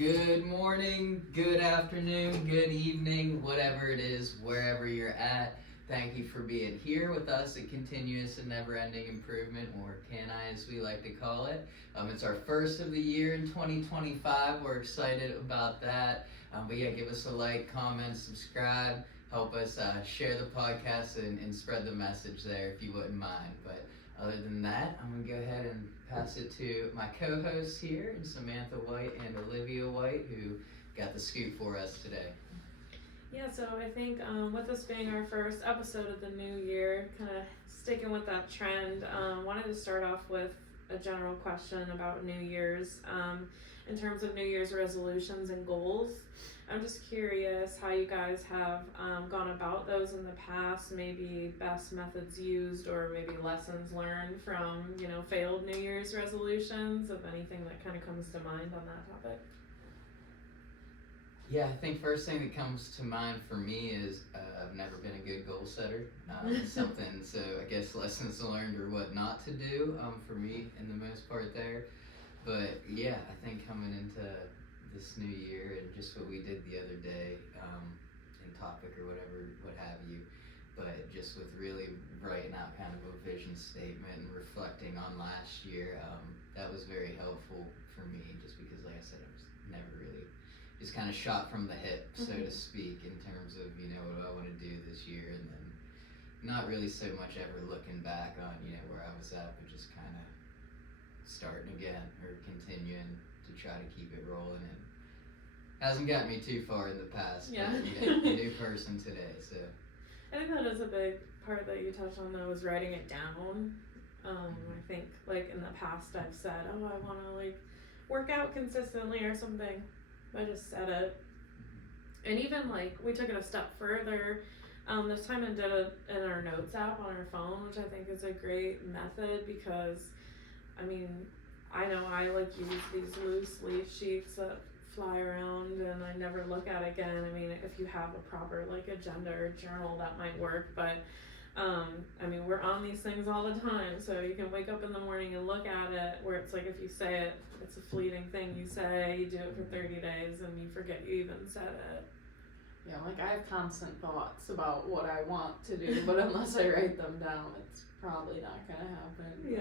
Good morning, good afternoon, good evening, whatever it is, wherever you're at. Thank you for being here with us at Continuous and Never Ending Improvement, or CANI as we like to call it. It's our first of the year in 2025. We're excited about that. But yeah, give us a like, comment, subscribe, help us share the podcast and spread the message there if you wouldn't mind. But other than that, I'm going to go ahead and pass it to my co-hosts here, Samantha White and Olivia White, who got the scoop for us today. Yeah, so I think with this being our first episode of the new year, kind of sticking with that trend, wanted to start off with a general question about New Year's. In terms of New Year's resolutions and goals, I'm just curious how you guys have gone about those in the past, maybe best methods used or maybe lessons learned from, failed New Year's resolutions, if anything that kind of comes to mind on that topic. Yeah, I think first thing that comes to mind for me is I've never been a good goal setter. So I guess lessons learned or what not to do for me in the most part there. But yeah, I think coming into this new year and just what we did the other day in topic or whatever, what have you, but just with really writing out kind of a vision statement and reflecting on last year, that was very helpful for me just because, like I said, I was never really just kind of shot from the hip, so to speak, in terms of, what do I want to do this year, and then not really so much ever looking back on, where I was at, but just kind of starting again or continuing to try to keep it rolling. And hasn't got me too far in the past, Yeah. But a new person today, so. I think that is a big part that you touched on, though, is writing it down. I think, in the past I've said, I want to, work out consistently or something. I just said it. And even, we took it a step further. This time I did it in our notes app on our phone, which I think is a great method because, I know I, use these loose leaf sheets that fly around and I never look at again. If you have a proper, agenda or journal, that might work, but we're on these things all the time, so you can wake up in the morning and look at it, where it's if you say it, it's a fleeting thing you say, you do it for 30 days, and you forget you even said it. Yeah, I have constant thoughts about what I want to do, but unless I write them down, it's probably not gonna happen. Yeah.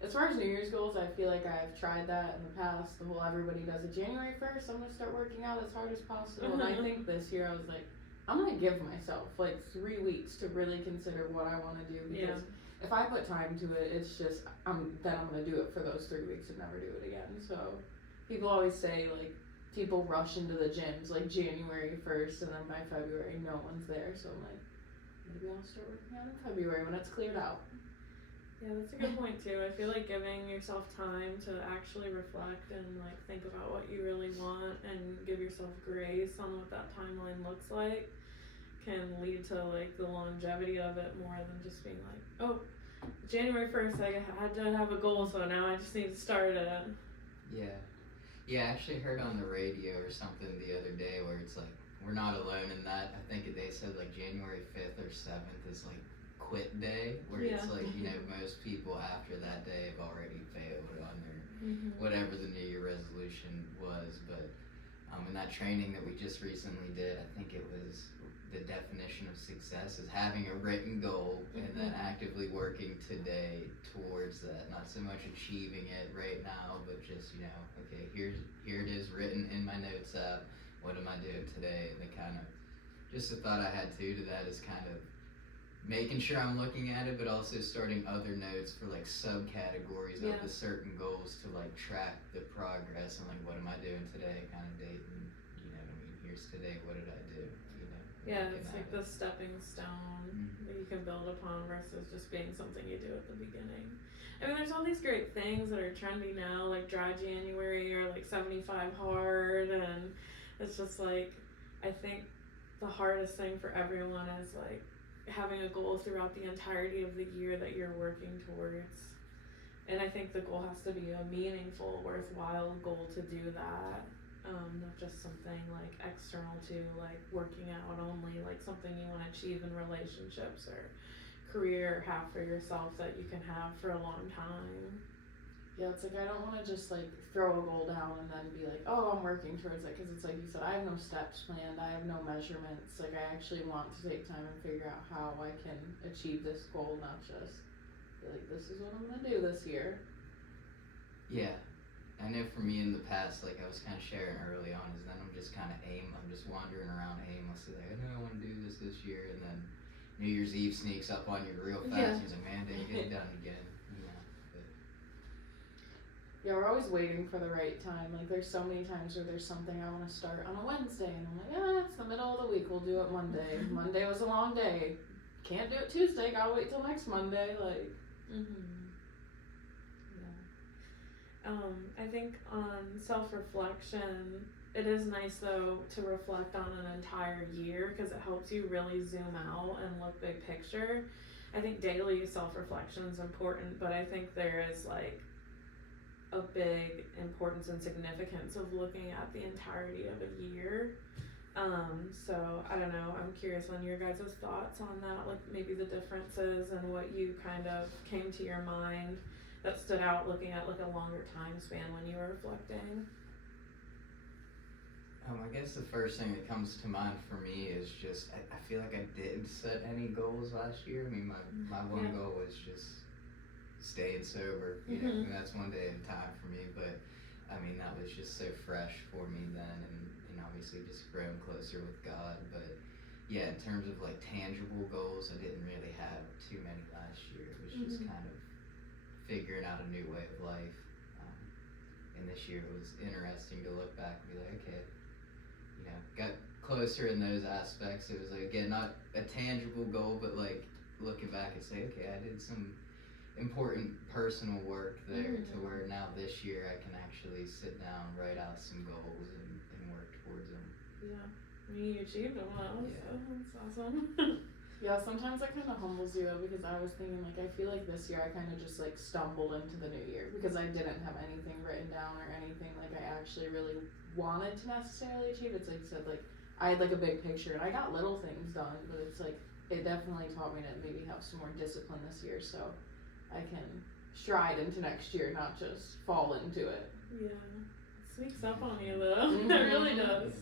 As far as New Year's goals, I feel like I've tried that in the past, the whole everybody does it January 1st, I'm gonna start working out as hard as possible, and I think this year I was like, I'm gonna give myself 3 weeks to really consider what I want to do, because if I put time to it, it's just I'm gonna do it for those 3 weeks and never do it again. So people always say people rush into the gyms January 1st, and then by February no one's there. So I'm like, maybe I'll start working out in February when it's cleared out. Yeah, that's a good point too. I feel like giving yourself time to actually reflect and think about what you really want and give yourself grace on what that timeline looks like can lead to the longevity of it more than just being January 1st I had to have a goal, so now I just need to start it. Yeah, I actually heard on the radio or something the other day where it's we're not alone in that. I think they said January 5th or 7th is quit day, where it's most people after that day have already failed on their whatever the New Year resolution was. But in that training that we just recently did, I think it was the definition of success is having a written goal and then actively working today towards that. Not so much achieving it right now, but just okay, here it is written in my notes app. What am I doing today? And the kind of just the thought I had too to that is kind of making sure I'm looking at it, but also starting other notes for subcategories of the certain goals to track the progress and what am I doing today, kind of dating, here's today, what did I do, Yeah, it's the stepping stone that you can build upon versus just being something you do at the beginning. There's all these great things that are trendy now, dry January or 75 hard, and it's just I think the hardest thing for everyone is having a goal throughout the entirety of the year that you're working towards. And I think the goal has to be a meaningful, worthwhile goal to do that. Not just something external to working out only, something you want to achieve in relationships or career or have for yourself that you can have for a long time. Yeah, it's like I don't want to just like throw a goal down and then be like, oh, I'm working towards it, because it's like you said, I have no steps planned, I have no measurements. Like I actually want to take time and figure out how I can achieve this goal, not just be like, this is what I'm gonna do this year. Yeah. I know for me in the past, like I was kind of sharing early on, is then I'm just kind of I'm just wandering around aimlessly, like I know I want to do this year, and then New Year's Eve sneaks up on you real fast, Yeah. and you're like, man, didn't get it done again, you know. But Yeah, we're always waiting for the right time. Like there's so many times where there's something I want to start on a Wednesday, and I'm like, yeah, it's the middle of the week, we'll do it Monday. Monday was a long day. Can't do it Tuesday, gotta wait till next Monday. Like, I think on self-reflection, it is nice though to reflect on an entire year because it helps you really zoom out and look big picture. I think daily self-reflection is important, but I think there is like a big importance and significance of looking at the entirety of a year. So I don't know, I'm curious on your guys' thoughts on that, like maybe the differences and what you kind of came to your mind that stood out looking at like a longer time span when you were reflecting. I guess the first thing that comes to mind for me is just I feel like I didn't set any goals last year. I mean, my one goal was just staying sober, you know, and that's one day at a time for me. But I mean, that was just so fresh for me then, and obviously just growing closer with God. But yeah, in terms of like tangible goals, I didn't really have too many last year. It was just kind of figuring out a new way of life. And this year it was interesting to look back and be like, okay, you know, got closer in those aspects. It was like, again, not a tangible goal, but like looking back and say, okay, I did some important personal work there to where now this year I can actually sit down, write out some goals and work towards them. Yeah, I mean, you achieved them well, so that's awesome. yeah, sometimes that kind of humbles you because I was thinking like I feel like this year I kind of just like stumbled into the new year because I didn't have anything written down or anything like I actually really wanted to necessarily achieve. It's like you said, like I had like a big picture and I got little things done, but it's like it definitely taught me to maybe have some more discipline this year so I can stride into next year, not just fall into it. Yeah, it sneaks up on you though. It really does.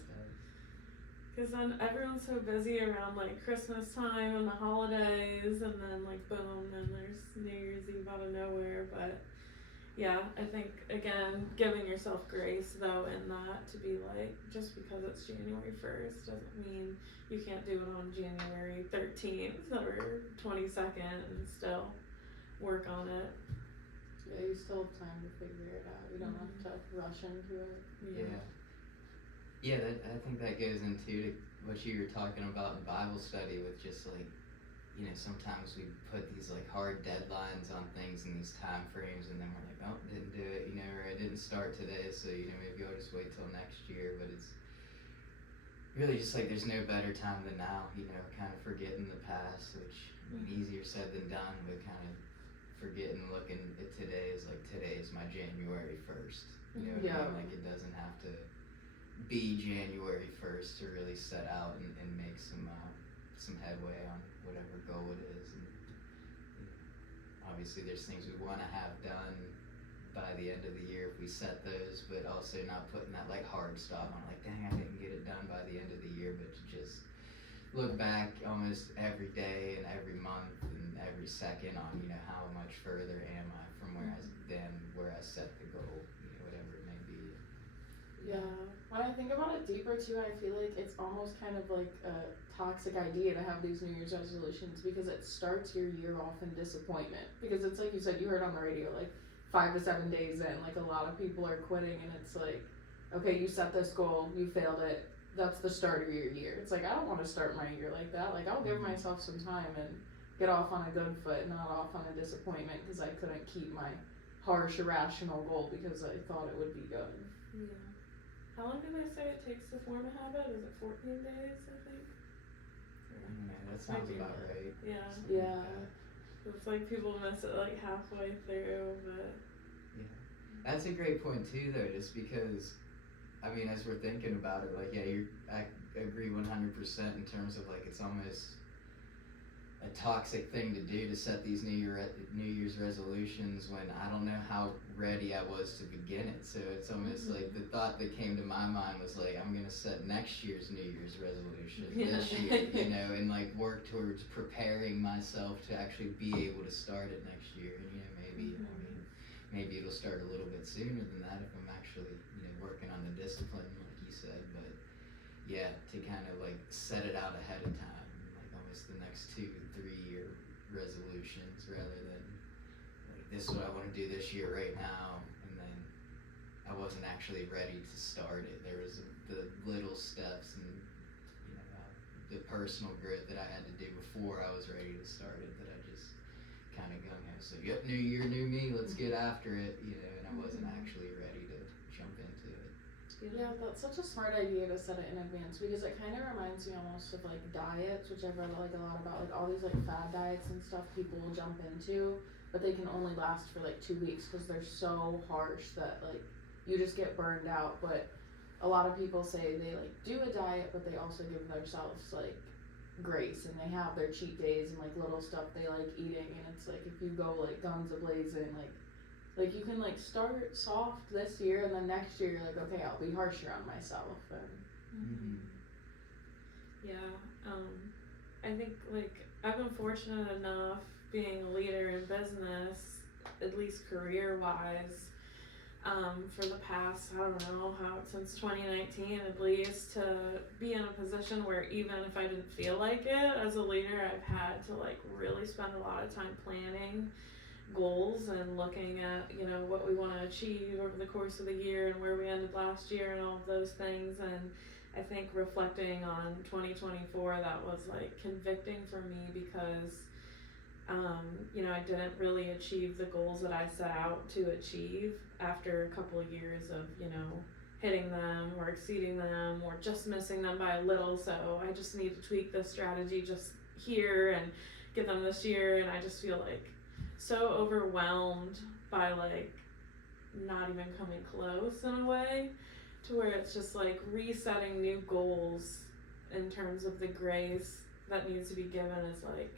Because then everyone's so busy around like Christmas time and the holidays, and then like boom, then there's New Year's Eve out of nowhere. But yeah, I think again, giving yourself grace though in that to be like, just because it's January 1st doesn't mean you can't do it on January 13th or 22nd and still work on it. Yeah, you still have time to figure it out. You don't have to rush into it. Yeah, I think that goes into what you were talking about in Bible study with just like, you know, sometimes we put these like hard deadlines on things in these time frames and then we're like, oh, didn't do it, you know, or I didn't start today, so, you know, maybe I'll just wait till next year. But it's really just like there's no better time than now, you know, kind of forgetting the past, which I mean, easier said than done, but kind of forgetting, looking at today is like today is my January 1st. You know what I mean? Like it doesn't have to be January 1st to really set out and make some headway on whatever goal it is. And you know, obviously there's things we want to have done by the end of the year if we set those, but also not putting that like hard stop on like, dang, I didn't get it done by the end of the year, but to just look back almost every day and every month and every second on, you know, how much further am I from where I set the goal, you know, whatever it may be. Yeah. When I think about it deeper too, I feel like it's almost kind of like a toxic idea to have these New Year's resolutions because it starts your year off in disappointment. Because it's like you said, you heard on the radio, like 5 to 7 days in, like a lot of people are quitting and it's like, okay, you set this goal, you failed it, that's the start of your year. It's like, I don't want to start my year like that. Like, I'll give myself some time and get off on a good foot, not off on a disappointment because I couldn't keep my harsh, irrational goal because I thought it would be good. Yeah. How long did they say it takes to form a habit? Is it 14 days, I think? I don't know, that sounds about right. Yeah. Something Yeah. like that. It's like people miss it like halfway through, but Yeah. That's a great point too though, just because I mean, as we're thinking about it, like, yeah, I agree 100% in terms of like, it's almost a toxic thing to do to set these New Year's resolutions when I don't know how ready I was to begin it. So it's almost like the thought that came to my mind was like, I'm gonna set next year's New Year's resolution this year, you know, and like work towards preparing myself to actually be able to start it next year. And you know, maybe I mean, maybe it'll start a little bit sooner than that if I'm actually, you know, working on the discipline, like you said. But yeah, to kind of like set it out ahead of time, like almost the next 2-3 year resolutions rather than like, this is what I want to do this year right now, and then I wasn't actually ready to start it. There was the little steps and, you know, the personal grit that I had to do before I was ready to start it that I just kind of gung-ho. So yep, new year, new me, let's get after it, you know, and I wasn't actually ready to jump into it. Yeah, that's such a smart idea to set it in advance, because it kind of reminds me almost of like diets, which I've read like a lot about, like all these like fad diets and stuff people will jump into, but they can only last for like 2 weeks because they're so harsh that like you just get burned out. But a lot of people say they like do a diet, but they also give themselves like grace, and they have their cheat days and like little stuff they like eating, and it's like if you go like guns a-blazing, like you can like start soft this year, and then next year you're like, okay, I'll be harsher on myself. And Yeah, I think like I've been fortunate enough being a leader in business, at least career wise, for the past, I don't know, since 2019 at least, to be in a position where even if I didn't feel like it as a leader, I've had to like really spend a lot of time planning goals and looking at, you know, what we want to achieve over the course of the year and where we ended last year and all of those things. And I think reflecting on 2024, that was like convicting for me because you know, I didn't really achieve the goals that I set out to achieve after a couple of years of, you know, hitting them or exceeding them or just missing them by a little. So I just need to tweak this strategy just here and get them this year. And I just feel like so overwhelmed by like not even coming close in a way, to where it's just like resetting new goals in terms of the grace that needs to be given is like,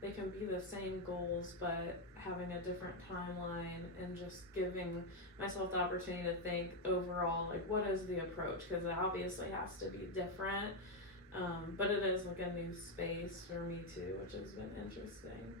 they can be the same goals, but having a different timeline and just giving myself the opportunity to think overall, like, what is the approach? Because it obviously has to be different, but it is like a new space for me too, which has been interesting.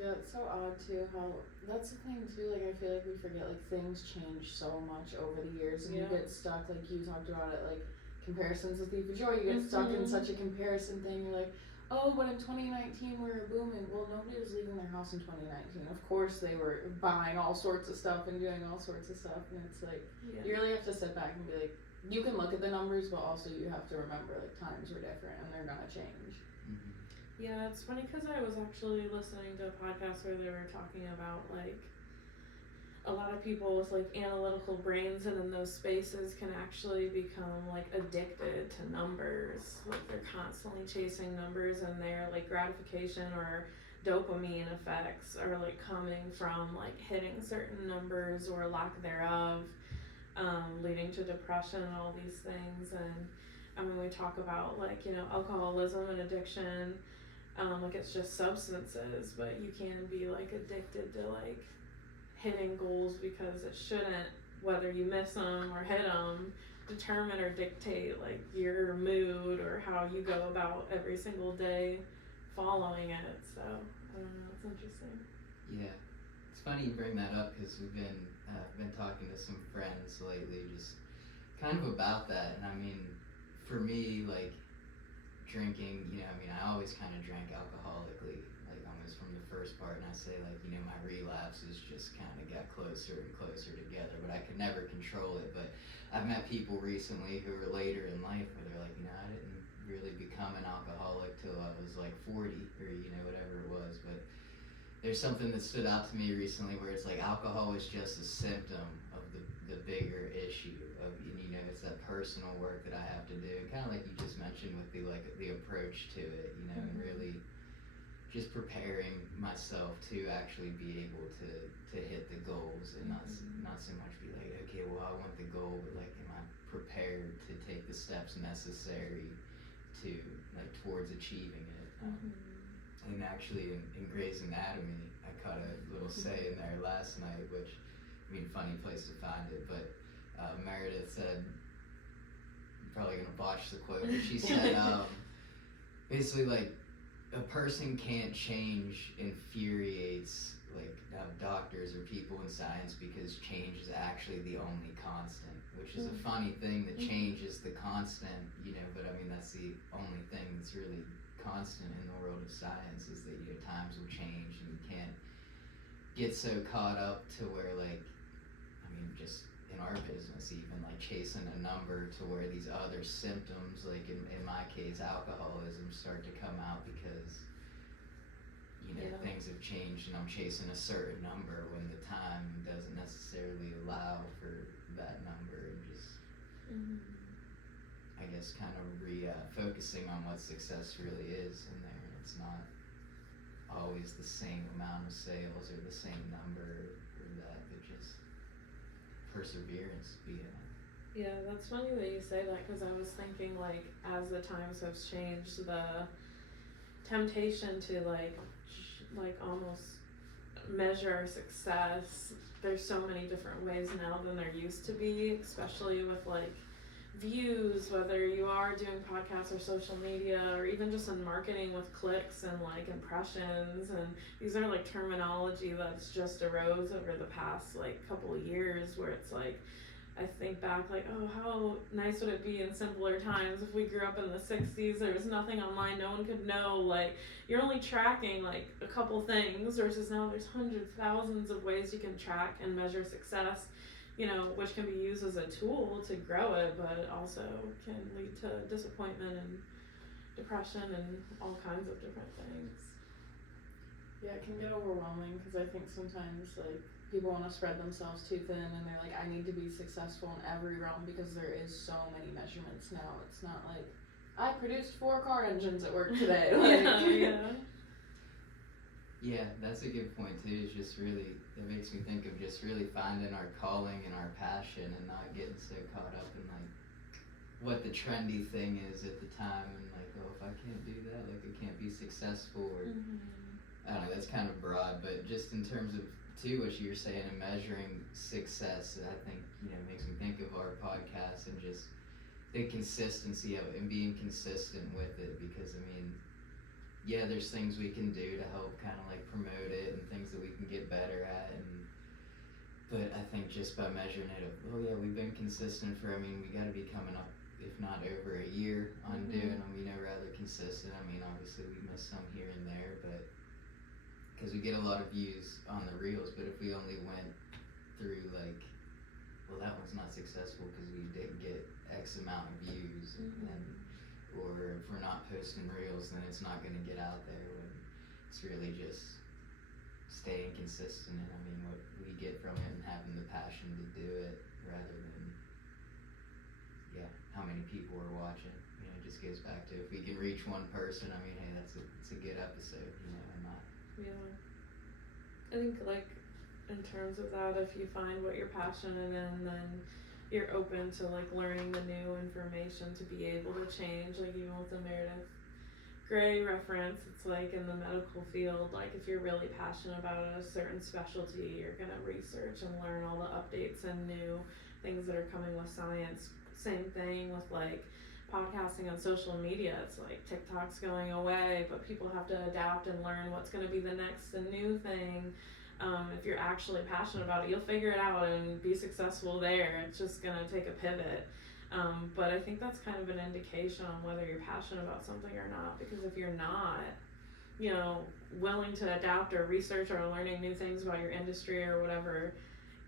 Yeah, it's so odd too how that's the thing too, like I feel like we forget like things change so much over the years, and you get stuck, like you talked about it, like comparisons with Eva Joy, you get stuck in such a comparison thing. You're like, oh, but in 2019 we were booming. Well, nobody was leaving their house in 2019. Of course they were buying all sorts of stuff and doing all sorts of stuff, and it's like you really have to sit back and be like, you can look at the numbers, but also you have to remember like times were different and they're gonna change. Yeah, it's funny because I was actually listening to a podcast where they were talking about like a lot of people with like analytical brains and in those spaces can actually become like addicted to numbers. Like they're constantly chasing numbers, and their like gratification or dopamine effects are like coming from like hitting certain numbers or lack thereof, leading to depression and all these things. And I mean, we talk about like, you know, alcoholism and addiction, like it's just substances, but you can be like addicted to like hitting goals because it shouldn't, whether you miss them or hit them, determine or dictate like your mood or how you go about every single day following it. So I don't know, it's interesting. Yeah, it's funny you bring that up because we've been talking to some friends lately just kind of about that. And I mean, for me, like drinking, you know, I mean, I always kind of drank alcoholically, like almost from the first part, and I say like, you know, my relapses just kind of got closer and closer together, but I could never control it. But I've met people recently who are later in life where they're like, you know, I didn't really become an alcoholic till I was like 40 or, you know, whatever it was. But there's something that stood out to me recently where it's like alcohol is just a symptom of the bigger issue of, you know, it's that personal work that I have to do, kind of like you just mentioned with the approach to it, you know, and really just preparing myself to actually be able to hit the goals and not so much be like, okay, well, I want the goal, but like, am I prepared to take the steps necessary to, like, towards achieving it. Mm-hmm. And actually in Grey's Anatomy, I caught a little say in there last night, which, I mean, funny place to find it, but Meredith said, I'm probably gonna botch the quote, but she said, basically, like, a person can't change infuriates, like, doctors or people in science, because change is actually the only constant, which is a funny thing, that change is the constant, you know, but I mean, that's the only thing that's really constant in the world of science, is that, you know, times will change, and you can't get so caught up to where, like, I mean, just in our business even, like, chasing a number to where these other symptoms, like in my case, alcoholism, start to come out because, you know, things have changed and I'm chasing a certain number when the time doesn't necessarily allow for that number, and just, I guess, kind of focusing on what success really is in there. It's not always the same amount of sales or the same number or that, but just perseverance being it. Yeah, that's funny that you say that, because I was thinking, like, as the times have changed, the temptation to like almost measure our success, there's so many different ways now than there used to be, especially with like views, whether you are doing podcasts or social media, or even just in marketing with clicks and like impressions. And these are like terminology that's just arose over the past like couple of years, where it's like, I think back like, oh, how nice would it be in simpler times if we grew up in the 60s, there was nothing online, no one could know, like, you're only tracking like a couple things, versus now there's hundreds, thousands of ways you can track and measure success, you know, which can be used as a tool to grow it, but also can lead to disappointment and depression and all kinds of different things. Yeah, it can get overwhelming, because I think sometimes, like, people want to spread themselves too thin, and they're like, I need to be successful in every realm, because there is so many measurements now. It's not like, I produced 4 car engines at work today. Like, Yeah, that's a good point too. Is just really, it makes me think of just really finding our calling and our passion, and not getting so caught up in like what the trendy thing is at the time, and like, oh, if I can't do that, like, I can't be successful, or I don't know, that's kind of broad, but just in terms of too what you were saying and measuring success, I think, you know, makes me think of our podcast and just the consistency of it and being consistent with it, because I mean, yeah, there's things we can do to help kind of like promote it and things that we can get better at, but I think just by measuring it, oh yeah, we've been consistent for, I mean, we got to be coming up, if not over a year on doing them, you know, rather consistent. I mean, obviously we miss some here and there, but because we get a lot of views on the reels, but if we only went through like, well, that one's not successful because we didn't get X amount of views, and or if we're not posting reels, then it's not going to get out there. When it's really just staying consistent, and I mean, what we get from it, and having the passion to do it, rather than, yeah, how many people are watching. You know, it just goes back to, if we can reach one person, I mean, hey, it's a good episode, you know, and not. Yeah. I think, like, in terms of that, if you find what you're passionate in, then you're open to, like, learning the new information to be able to change. Like, even with the Meredith Grey reference, it's like in the medical field, like, if you're really passionate about a certain specialty, you're gonna research and learn all the updates and new things that are coming with science. Same thing with, like, podcasting on social media. It's like TikTok's going away, but people have to adapt and learn what's going to be the next and new thing. If you're actually passionate about it, you'll figure it out and be successful there. It's just going to take a pivot. But I think that's kind of an indication on whether you're passionate about something or not, because if you're not, you know, willing to adapt or research or learning new things about your industry or whatever,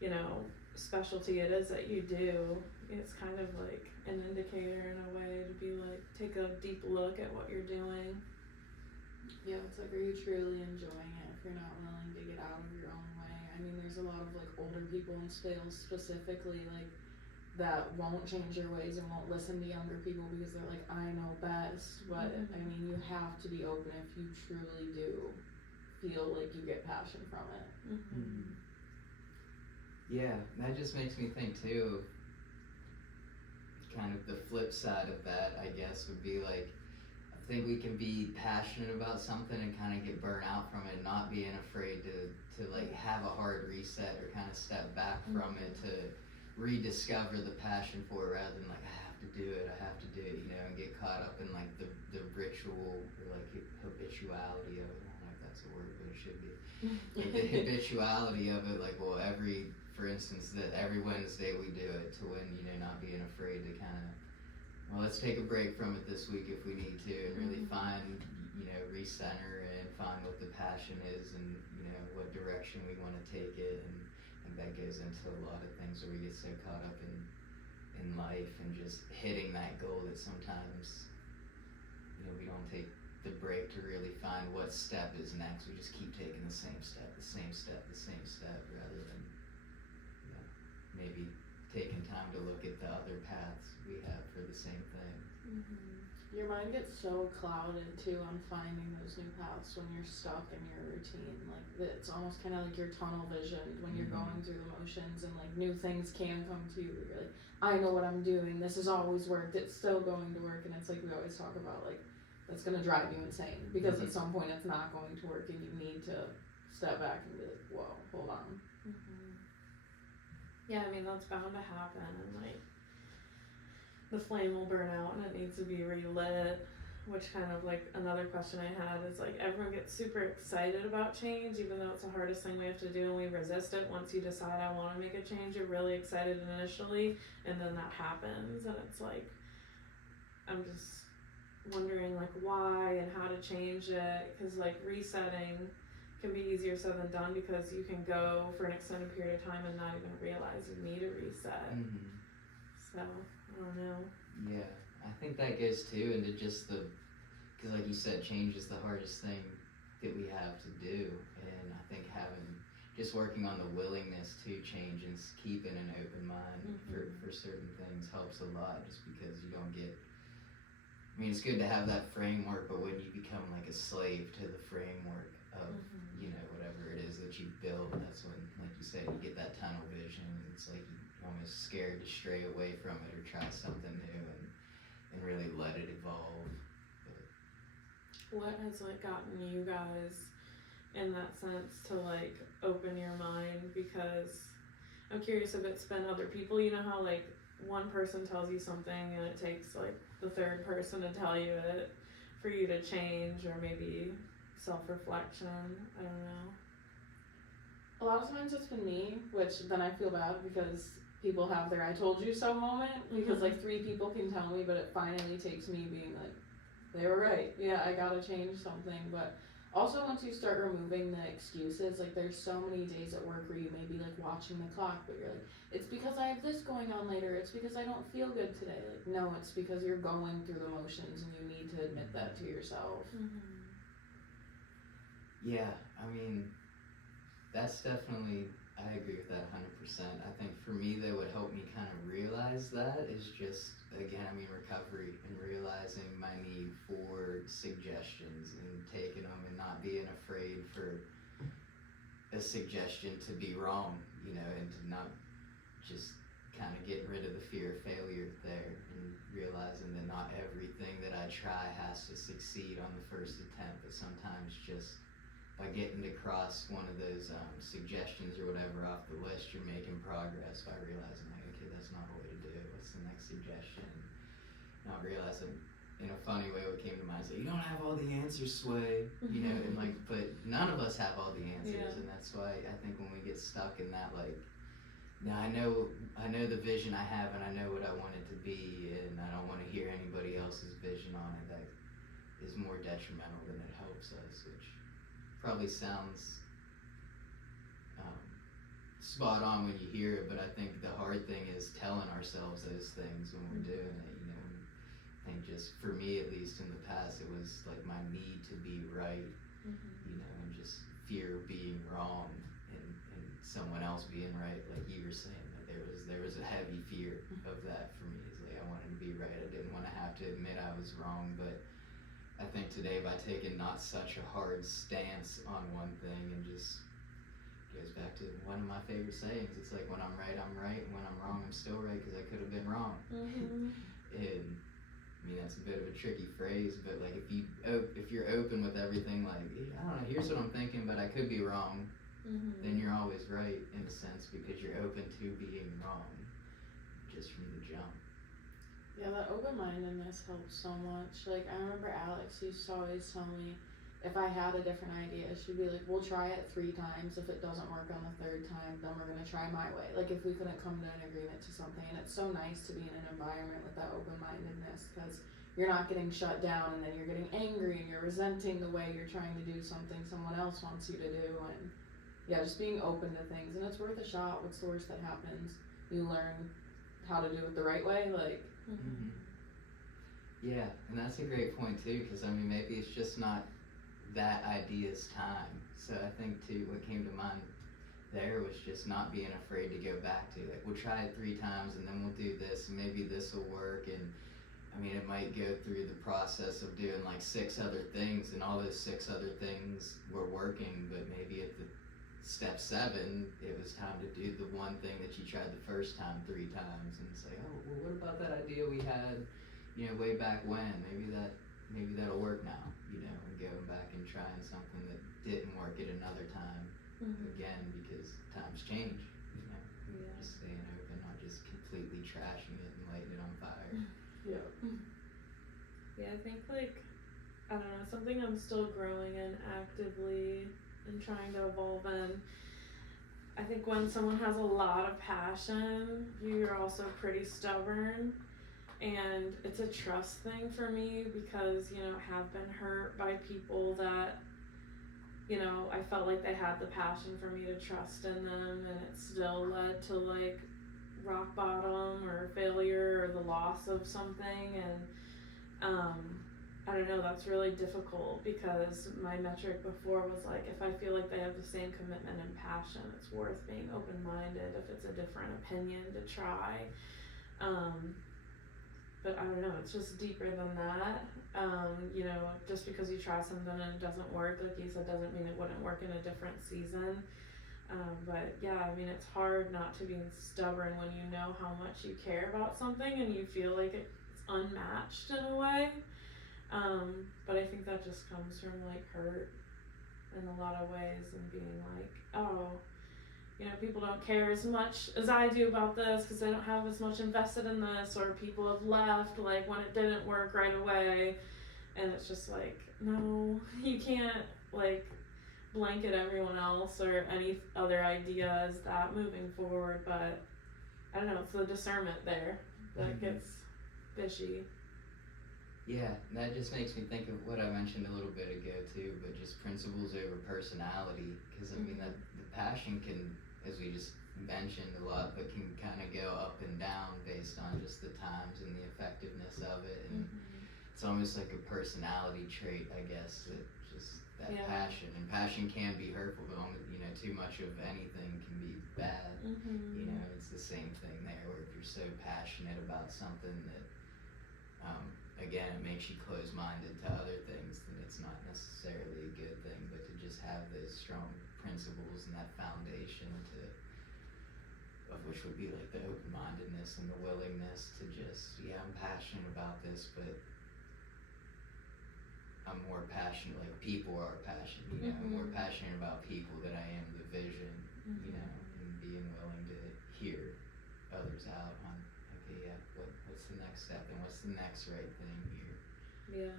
you know, specialty it is that you do, it's kind of like an indicator in a way to be like, take a deep look at what you're doing. Yeah, it's like, are you truly enjoying it if you're not willing to get out of your own way? I mean, there's a lot of like older people in sales specifically, like, that won't change their ways and won't listen to younger people because they're like, I know best. But I mean, you have to be open if you truly do feel like you get passion from it. Yeah, that just makes me think too, kind of the flip side of that, I guess, would be like, think we can be passionate about something and kind of get burnt out from it, not being afraid to like have a hard reset or kind of step back from it to rediscover the passion for it rather than like I have to do it, you know, and get caught up in like the ritual or like habituality of it. I don't know if that's a word, but it should be. Like the habituality of it, like well for instance, that every Wednesday we do it to when, you know, not being afraid to kind of, well, let's take a break from it this week if we need to and really find, you know, recenter and find what the passion is and, you know, what direction we want to take it. And that goes into a lot of things where we get so caught up in life and just hitting that goal that sometimes, you know, we don't take the break to really find what step is next. We just keep taking the same step rather than, you know, maybe taking time to look at the other paths we have for the same thing. Your mind gets so clouded too on finding those new paths when you're stuck in your routine. Like it's almost kind of like your tunnel vision when you're going through the motions and like new things can come to you. You're like, I know what I'm doing. This has always worked. It's still going to work. And it's like we always talk about like that's gonna drive you insane because at some point it's not going to work and you need to step back and be like, whoa, hold on. Yeah, I mean that's bound to happen, and like the flame will burn out and it needs to be relit. Which kind of like another question I had is like everyone gets super excited about change, even though it's the hardest thing we have to do, and we resist it. Once you decide I want to make a change, you're really excited initially, and then that happens, and it's like I'm just wondering like why and how to change it, because like resetting can be easier said than done because you can go for an extended period of time and not even realize you need a reset. So I don't know. Yeah, I think that goes too into just because like you said, change is the hardest thing that we have to do, and I think just working on the willingness to change and keeping an open mind for certain things helps a lot, just because you don't get, I mean, it's good to have that framework, but when you become like a slave to the framework of, you know, whatever it is that you build, that's when, like you said, you get that tunnel vision, and it's like you're almost scared to stray away from it or try something new and really let it evolve. What has like gotten you guys in that sense to like open your mind? Because I'm curious if it's been other people, you know how like one person tells you something and it takes like the third person to tell you it for you to change, or maybe self-reflection, I don't know. A lot of times it's been me, which then I feel bad because people have their I told you so moment, because like 3 people can tell me, but it finally takes me being like, they were right, yeah, I gotta change something. But also once you start removing the excuses, like there's so many days at work where you may be like watching the clock, but you're like, it's because I have this going on later, it's because I don't feel good today. Like no, it's because you're going through the motions and you need to admit that to yourself. Yeah, I mean, that's definitely, I agree with that 100%. I think for me, that would help me kind of realize that is just, again, I mean, recovery and realizing my need for suggestions and taking them and not being afraid for a suggestion to be wrong, you know, and to not just kind of getting rid of the fear of failure there and realizing that not everything that I try has to succeed on the first attempt, but sometimes just by getting to cross one of those suggestions or whatever off the list, you're making progress by realizing like, okay, that's not the way to do it. What's the next suggestion? Not realizing, in a funny way, what came to mind is like, you don't have all the answers, Sway, you know, and like, but none of us have all the answers, and that's why I think when we get stuck in that, like, now I know the vision I have, and I know what I want it to be, and I don't want to hear anybody else's vision on it. That is more detrimental than it helps us, which probably sounds spot on when you hear it, but I think the hard thing is telling ourselves those things when we're doing it, you know. I think just for me, at least in the past, it was like my need to be right, you know, and just fear of being wrong and someone else being right, like you were saying, that there was a heavy fear of that for me. It's like I wanted to be right, I didn't want to have to admit I was wrong, but I think today, by taking not such a hard stance on one thing, and just goes back to one of my favorite sayings, it's like when I'm right, and when I'm wrong, I'm still right, because I could have been wrong. And I mean, that's a bit of a tricky phrase, but like if you're open with everything, like I don't know, here's what I'm thinking, but I could be wrong. Then you're always right in a sense because you're open to being wrong, just from the jump. Yeah, that open-mindedness helps so much. Like, I remember Alex used to always tell me if I had a different idea, she'd be like, we'll try it 3 times. If it doesn't work on the 3rd time, then we're going to try my way. Like, if we couldn't come to an agreement to something. And it's so nice to be in an environment with that open-mindedness because you're not getting shut down and then you're getting angry and you're resenting the way you're trying to do something someone else wants you to do. And, yeah, just being open to things. And it's worth a shot. What's the worst that happens? You learn how to do it the right way. Like, yeah, and that's a great point too, because I mean maybe it's just not that idea's time. So I think too what came to mind there was just not being afraid to go back to it. We'll try it 3 times and then we'll do this and maybe this will work. And I mean it might go through the process of doing like 6 other things and all those 6 other things were working, but maybe at the step 7 it was time to do the one thing that you tried the first time 3 times and say, oh well, what about that idea we had, you know, way back when? Maybe that'll work now, you know, and going back and trying something that didn't work at another time again because times change, you know. Just staying open, not just completely trashing it and lighting it on fire. yeah. Yeah, I think like, I don't know, something I'm still growing in actively and trying to evolve in. I think when someone has a lot of passion, you're also pretty stubborn. And it's a trust thing for me because, you know, have been hurt by people that, you know, I felt like they had the passion for me to trust in them and it still led to like rock bottom or failure or the loss of something. And I don't know, that's really difficult because my metric before was like, if I feel like they have the same commitment and passion, it's worth being open-minded if it's a different opinion to try. But I don't know, it's just deeper than that. You know, just because you try something and it doesn't work, like you said, doesn't mean it wouldn't work in a different season. But yeah, I mean, it's hard not to be stubborn when you know how much you care about something and you feel like it's unmatched in a way. But I think that just comes from like hurt in a lot of ways and being like, oh, you know, people don't care as much as I do about this because they don't have as much invested in this, or people have left like when it didn't work right away. And it's just like, no, you can't like blanket everyone else or any other idea as that moving forward. But I don't know, it's the discernment there that gets fishy. Yeah, that just makes me think of what I mentioned a little bit ago too, but just principles over personality, because I mean that the passion can, as we just mentioned a lot, but can kind of go up and down based on just the times and the effectiveness of it, and it's almost like a personality trait, I guess, that just that passion, and passion can be hurtful, but you know, too much of anything can be bad. You know, it's the same thing there, where if you're so passionate about something that again, it makes you close-minded to other things, then it's not necessarily a good thing, but to just have those strong principles and that foundation of which would be like the open-mindedness and the willingness to just, yeah, I'm passionate about this, but I'm more passionate, like people are passionate, you know, I'm more passionate about people than I am the vision, you know, and being willing to hear others out on, okay, yeah, what's the next step and what's the next right thing here?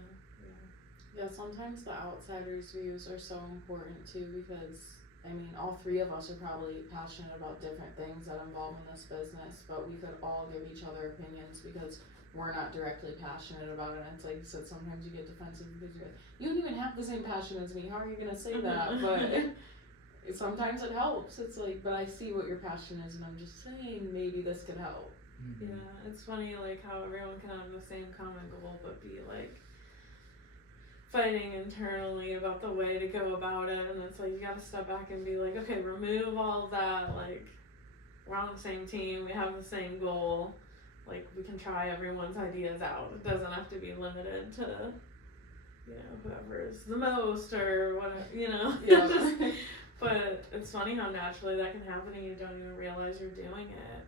Yeah, sometimes the outsider's views are so important too, because I mean, all 3 of us are probably passionate about different things that involve in this business, but we could all give each other opinions because we're not directly passionate about it. And it's like you said, sometimes you get defensive because you're like, you don't even have the same passion as me, how are you gonna say that? But sometimes it helps. It's like, but I see what your passion is and I'm just saying maybe this could help. Yeah, it's funny like how everyone can have the same common goal but be like fighting internally about the way to go about it, and it's like you gotta step back and be like, okay, remove all of that, like we're on the same team, we have the same goal, like we can try everyone's ideas out. It doesn't have to be limited to, you know, whoever's the most or whatever, you know. But it's funny how naturally that can happen and you don't even realize you're doing it.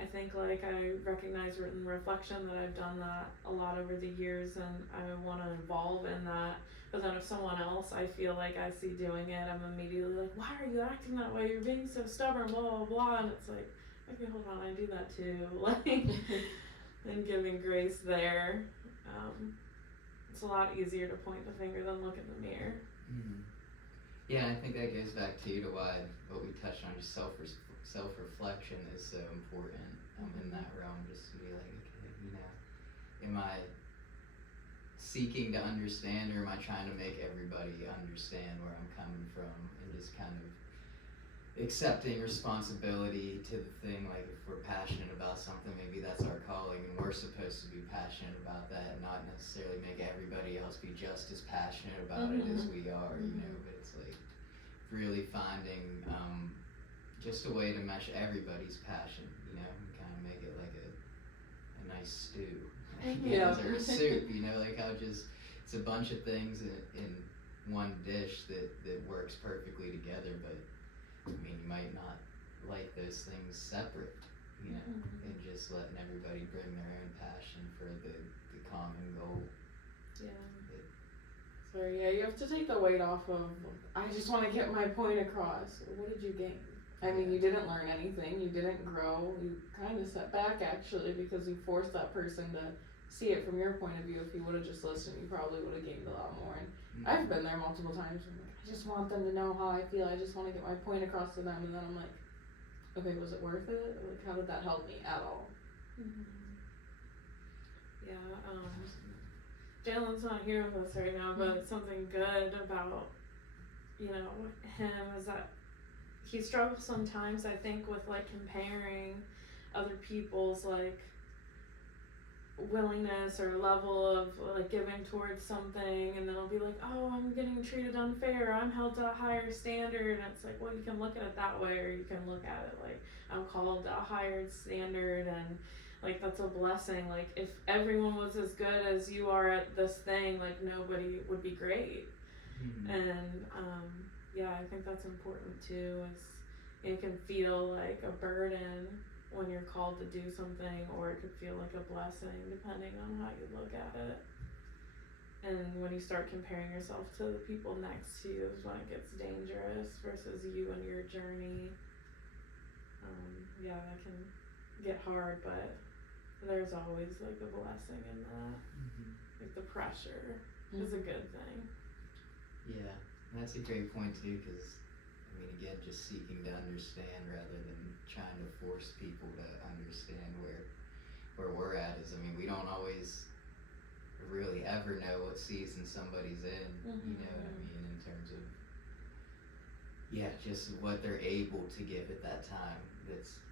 I think like I recognize in reflection that I've done that a lot over the years and I want to evolve in that. But then if someone else I feel like I see doing it, I'm immediately like, why are you acting that way? You're being so stubborn, blah, blah, blah. And it's like, okay, hold on, I do that too. Like, and giving grace there. It's a lot easier to point the finger than look in the mirror. Mm-hmm. Yeah, and I think that goes back to why what we touched on, just self-reflection is so important in that realm, just to be like, okay, am I seeking to understand, or am I trying to make everybody understand where I'm coming from, and just kind of accepting responsibility to the thing. Like if we're passionate about something, maybe that's our calling and we're supposed to be passionate about that, and not necessarily make everybody else be just as passionate about it as we are, but it's like really finding just a way to mesh everybody's passion, and kind of make it like a nice stew. Or a soup, like how just it's a bunch of things in one dish that works perfectly together, but I mean, you might not like those things separate, and just letting everybody bring their own passion for the common goal. Yeah. So yeah, you have to take the weight off of, I just want to get my point across. What did you gain? I mean, you didn't learn anything, you didn't grow, you kind of set back actually, because you forced that person to see it from your point of view. If you would have just listened, you probably would have gained a lot more. And I've been there multiple times. I'm like, I just want them to know how I feel. I just want to get my point across to them. And then I'm like, okay, was it worth it? Like, how did that help me at all? Yeah. Jalen's not here with us right now, but something good about him is that he struggles sometimes, I think, with like comparing other people's like willingness or level of like giving towards something, and then it'll be like, oh, I'm getting treated unfair, I'm held to a higher standard, and it's like, well, you can look at it that way, or you can look at it like, I'm called to a higher standard, and like that's a blessing. Like if everyone was as good as you are at this thing, like nobody would be great. And yeah, I think that's important too, is it can feel like a burden when you're called to do something, or it could feel like a blessing depending on how you look at it. And when you start comparing yourself to the people next to you is when it gets dangerous, versus you and your journey. Yeah, that can get hard, but there's always like a blessing in that. Like the pressure is a good thing. Yeah, and that's a great point too, because I mean, again, just seeking to understand rather than trying to force people to understand where we're at is, I mean, we don't always really ever know what season somebody's in, you know what I mean, in terms of, just what they're able to give at that time,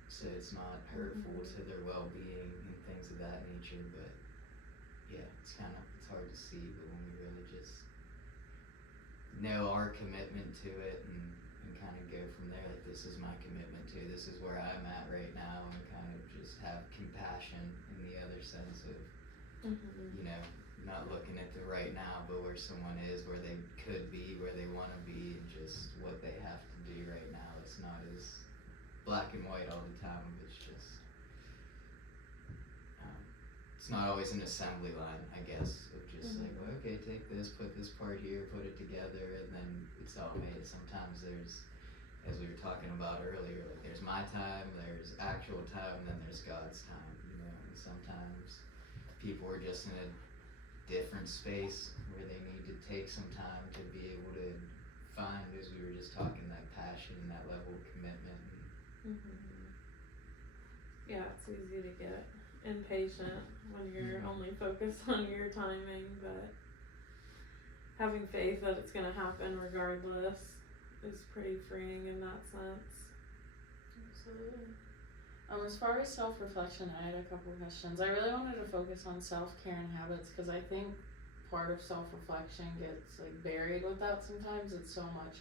so it's not hurtful to their well-being and things of that nature. But it's hard to see, but when we really just know our commitment to it and kind of go from there, like this is my commitment to, this is where I'm at right now, and kind of just have compassion in the other sense of, not looking at the right now, but where someone is, where they could be, where they want to be, and just what they have to do right now. It's not as black and white all the time, it's just, it's not always an assembly line, I guess, of just like, well, okay, take this, put this part here, put it together, and then it's all made. Sometimes there's, as we were talking about earlier, like there's my time, there's actual time, and then there's God's time, and sometimes people are just in a different space where they need to take some time to be able to find, as we were just talking, that passion and that level of commitment. Yeah, it's easy to get impatient when you're only focused on your timing, but having faith that it's gonna happen regardless is pretty freeing in that sense. Absolutely. As far as self-reflection, I had a couple of questions. I really wanted to focus on self-care and habits, because I think part of self-reflection gets like buried with that sometimes. It's so much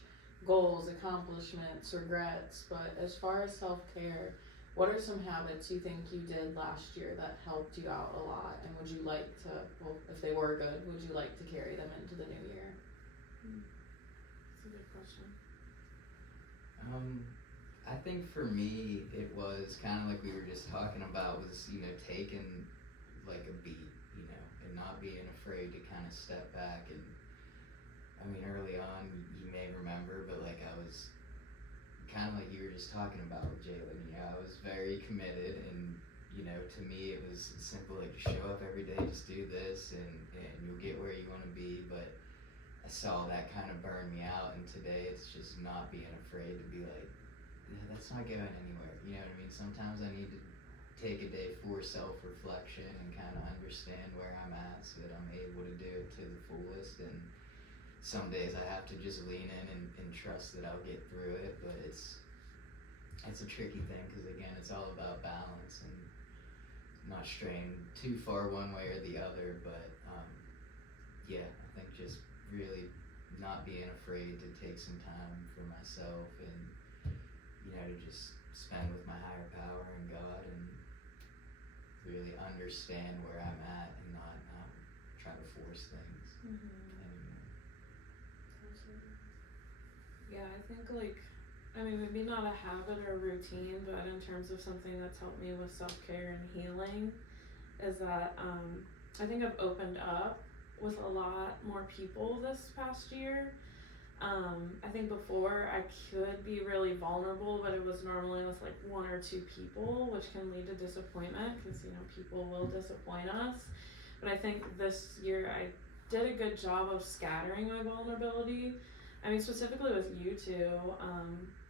goals, accomplishments, regrets, but as far as self-care, what are some habits you think you did last year that helped you out a lot, and would you like to, well, if they were good, would you like to carry them into the new year? That's a good question. I think for me, it was was kind of like we were just talking about, was, you know, taking like a beat, you know, and not being afraid to kind of step back. And I mean, early on, you may remember, but like I was kind of like you were just talking about with Jalen, you know, I was very committed, and you know, to me it was simple, like show up every day, just do this, and you'll get where you want to be. But I saw that kind of burn me out, and today it's just not being afraid to be like, yeah, that's not going anywhere, you know what I mean? Sometimes I need to take a day for self-reflection and kind of understand where I'm at so that I'm able to do it to the fullest. And some days I have to just lean in and trust that I'll get through it. But it's a tricky thing, because again, it's all about balance and not straying too far one way or the other. But yeah, I think just really not being afraid to take some time for myself, and you know, to just spend with my higher power and God, and really understand where I'm at, and not try to force things anymore. Yeah, I think like, I mean, maybe not a habit or routine, but in terms of something that's helped me with self-care and healing, is that I think I've opened up with a lot more people this past year. I think before I could be really vulnerable, but it was normally with like one or two people, which can lead to disappointment, because you know, people will disappoint us. But I think this year I did a good job of scattering my vulnerability. I mean, specifically with you two,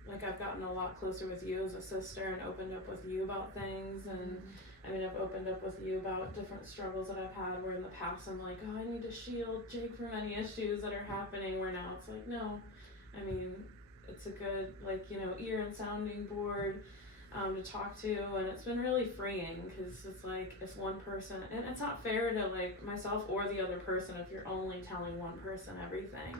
like I've gotten a lot closer with you as a sister and opened up with you about things. And I mean, I've opened up with you about different struggles that I've had, where in the past I'm like, oh, I need to shield Jake from any issues that are happening, where now it's like, no, I mean, it's a good, like, you know, ear and sounding board to talk to. And it's been really freeing, because it's like, if one person, and it's not fair to like myself or the other person if you're only telling one person everything.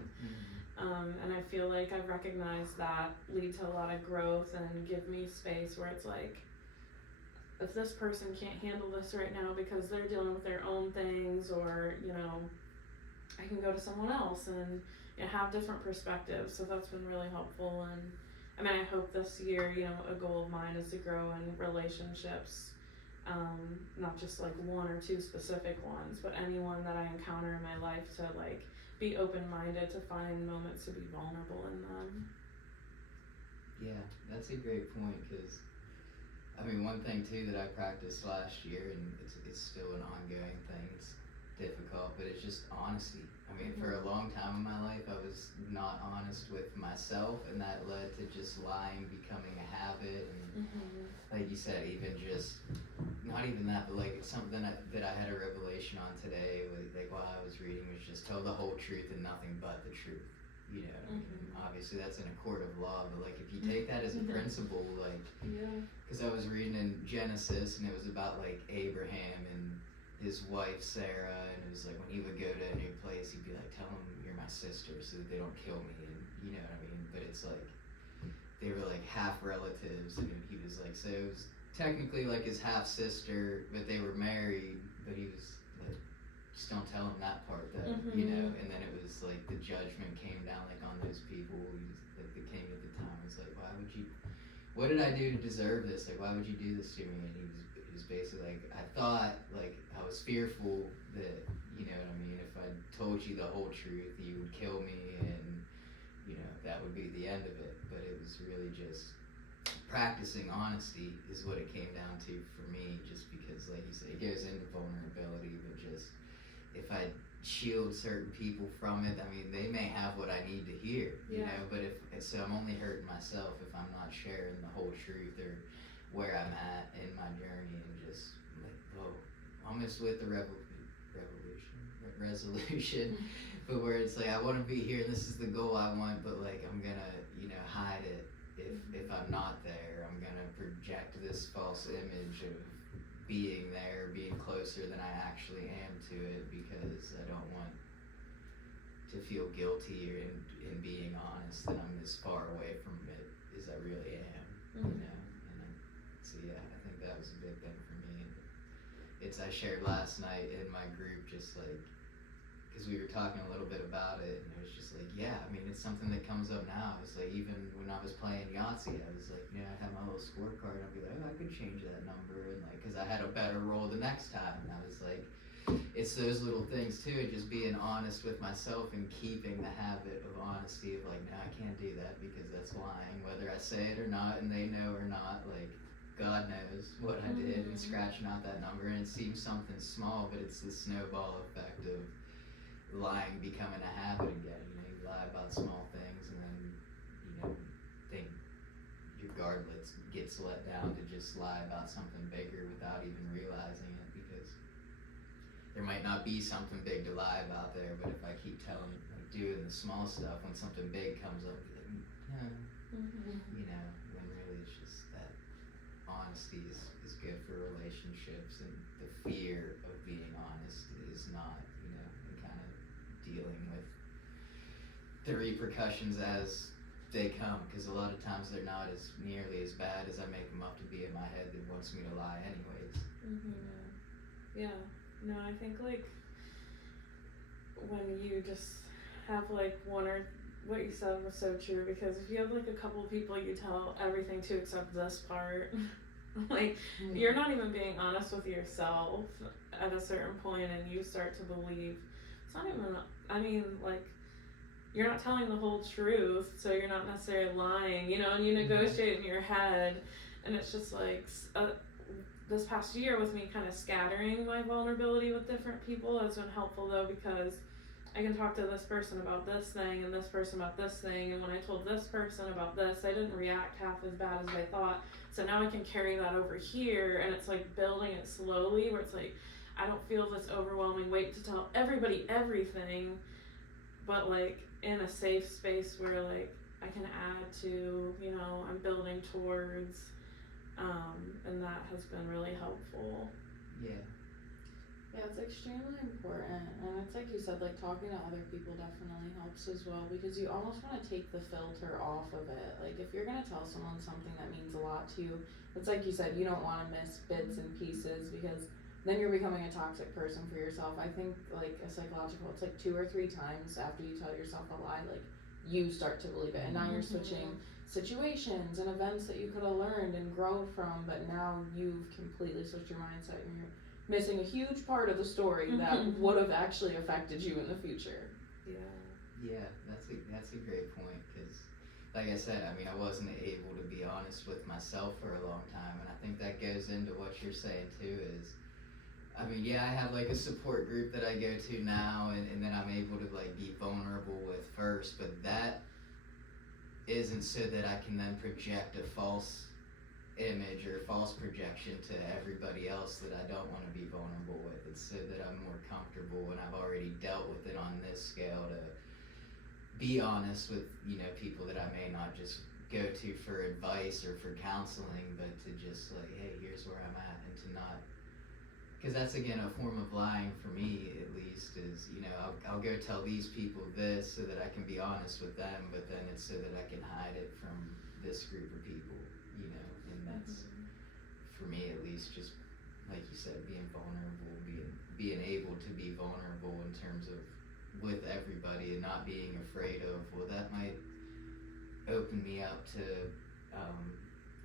And I feel like I've recognized that lead to a lot of growth and give me space where it's like, if this person can't handle this right now because they're dealing with their own things, or, you know, I can go to someone else and, you know, have different perspectives. So that's been really helpful. And I mean, I hope this year, you know, a goal of mine is to grow in relationships, not just like one or two specific ones, but anyone that I encounter in my life, to like be open-minded, to find moments to be vulnerable in them. Yeah, that's a great point, because I mean, one thing too that I practiced last year, and it's still an ongoing thing, it's difficult, but it's just honesty. I mean, for a long time in my life, I was not honest with myself, and that led to just lying becoming a habit. And like you said, even just, not even that, but like something that I had a revelation on today, like while I was reading, was just tell the whole truth and nothing but the truth. You know what I mean? Obviously that's in a court of law, but like if you take that as a principle, like, because I was reading in Genesis, and it was about like Abraham and his wife Sarah, and it was like when he would go to a new place, he'd be like, tell them you're my sister so that they don't kill me, and you know what I mean? But it's like, they were like half relatives, and he was like, so it was technically like his half sister, but they were married, but he was like, just don't tell him that part, that you know. And then it was like the judgment came down like on those people. He was like, the king at the time was like, why would you, what did I do to deserve this? Like, why would you do this to me? And he was basically like, I thought, like, I was fearful that, you know what I mean, if I told you the whole truth, you would kill me, and you know, that would be the end of it. But it was really just practicing honesty is what it came down to for me, just because, like you said, it goes into vulnerability, but just, if I shield certain people from it, I mean, they may have what I need to hear, you know, but so I'm only hurting myself if I'm not sharing the whole truth, or where I'm at in my journey, and just like, almost with the resolution, but where it's like, I want to be here, and this is the goal I want, but like, I'm gonna, you know, hide it if I'm not there. I'm gonna project this false image of being there, being closer than I actually am to it, because I don't want to feel guilty in being honest that I'm as far away from it as I really am, you know. And so yeah, I think that was a big thing for me. It's, I shared last night in my group, just like because we were talking a little bit about it, and it was just like, yeah, I mean, it's something that comes up now. It's like, even when I was playing Yahtzee, I was like, I'd have my little scorecard, and I'd be like, oh, I could change that number, and like, because I had a better roll the next time, and I was like, it's those little things too, and just being honest with myself and keeping the habit of honesty of like, no, I can't do that because that's lying, whether I say it or not, and they know or not, like, God knows what I did, and scratching out that number, and it seems something small, but it's the snowball effect of lying becoming a habit again. You lie about small things, and then think your guard gets let down to just lie about something bigger without even realizing it, because there might not be something big to lie about there, but if I keep doing the small stuff, when something big comes up, be like, when really it's just that honesty is good for relationships, and the fear of being honest is not, and kind of dealing with the repercussions as they come, because a lot of times they're not as nearly as bad as I make them up to be in my head that wants me to lie anyways. Yeah, no, I think like when you just have like one, or what you said was so true, because if you have like a couple of people you tell everything to except this part, like you're not even being honest with yourself at a certain point, and you start to believe it's not even, I mean, like, you're not telling the whole truth, so you're not necessarily lying, and you negotiate in your head, and it's just like, this past year with me kind of scattering my vulnerability with different people has been helpful though, because I can talk to this person about this thing and this person about this thing, and when I told this person about this, they didn't react half as bad as they thought, so now I can carry that over here, and it's like building it slowly, where it's like, I don't feel this overwhelming weight to tell everybody everything, but like in a safe space where like I can add to, I'm building towards, and that has been really helpful. Yeah, it's extremely important, and it's like you said, like talking to other people definitely helps as well, because you almost want to take the filter off of it. Like if you're gonna tell someone something that means a lot to you, it's like you said, you don't want to miss bits and pieces, because then you're becoming a toxic person for yourself. I think like a psychological, it's like 2 or 3 times after you tell yourself a lie, like you start to believe it, and now you're switching situations and events that you could have learned and grown from, but now you've completely switched your mindset, and you're missing a huge part of the story that would have actually affected you in the future. Yeah, that's a great point, because like I said, I mean, I wasn't able to be honest with myself for a long time, and I think that goes into what you're saying too, is, I mean, yeah, I have like a support group that I go to now, and then I'm able to like be vulnerable with first, but that isn't so that I can then project a false image or false projection to everybody else that I don't want to be vulnerable with. It's so that I'm more comfortable, and I've already dealt with it on this scale, to be honest with, people that I may not just go to for advice or for counseling, but to just like, hey, here's where I'm at, and to not, because that's again a form of lying for me, at least, is, I'll go tell these people this so that I can be honest with them, but then it's so that I can hide it from this group of people, and that's, for me at least, just like you said, being vulnerable, being able to be vulnerable in terms of with everybody, and not being afraid of, well, that might open me up to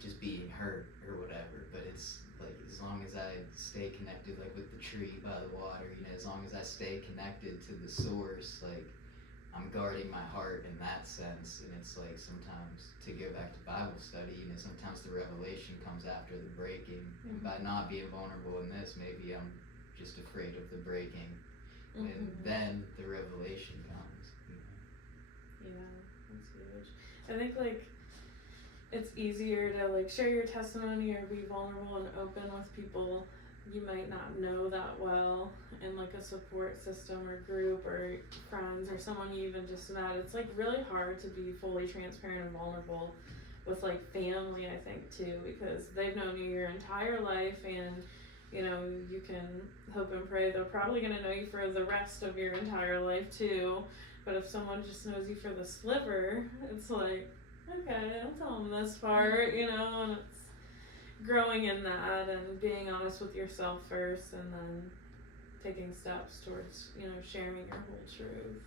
just being hurt or whatever, but it's like, as long as I stay connected, like with the tree by the water, as long as I stay connected to the source, like I'm guarding my heart in that sense. And it's like, sometimes, to go back to Bible study, sometimes the revelation comes after the breaking. And by not being vulnerable in this, maybe I'm just afraid of the breaking, and then the revelation comes. Yeah, that's huge. I think like it's easier to like share your testimony or be vulnerable and open with people you might not know that well in like a support system or group or friends or someone you even just met. It's like really hard to be fully transparent and vulnerable with like family, I think too, because they've known you your entire life, and you can hope and pray they're probably going to know you for the rest of your entire life too. But if someone just knows you for the sliver, it's like, okay, I'll tell them this part, and it's growing in that and being honest with yourself first, and then taking steps towards, sharing your whole truth.